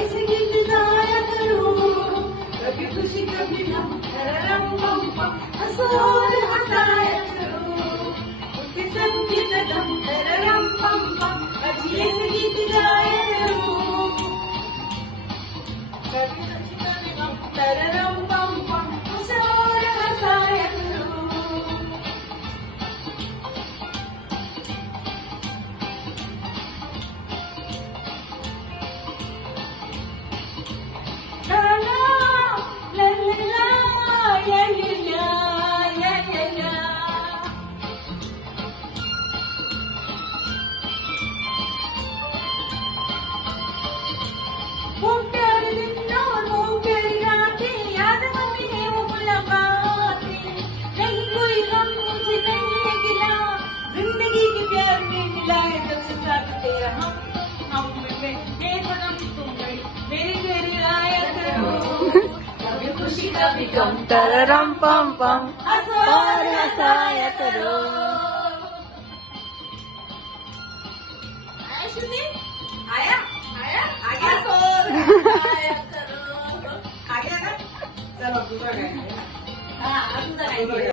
ऐसे गीत गाया करो, कभी खुशी कभी गम, तररम पम पम, हंसो और हंसाया करो, उनके संगीत गम, तररम पम पम, ऐसे गीत गाया करो, कभी खुशी कभी गम, तररम पम पम, हंसो और हंसाया करो. La la la la la ya ya ya ya ya ya. वो प्यारे दिन और वो प्यारी रातें याद हमें है वो मुलाकातें. नहीं कोई गम मुझे नहीं है गिला, जिंदगी के प्यार में मिला है जब से साथ तेरा हम में ये कदम तुम मेरे घर आया करो, कभी खुशी कभी गम, तररम पम पम हंसो और हंसाया करो. आया आया आ गया सोर आया करो, आ गया ना. चलो दूसरा गाएंगे. हाँ दूसरा गाएंगे.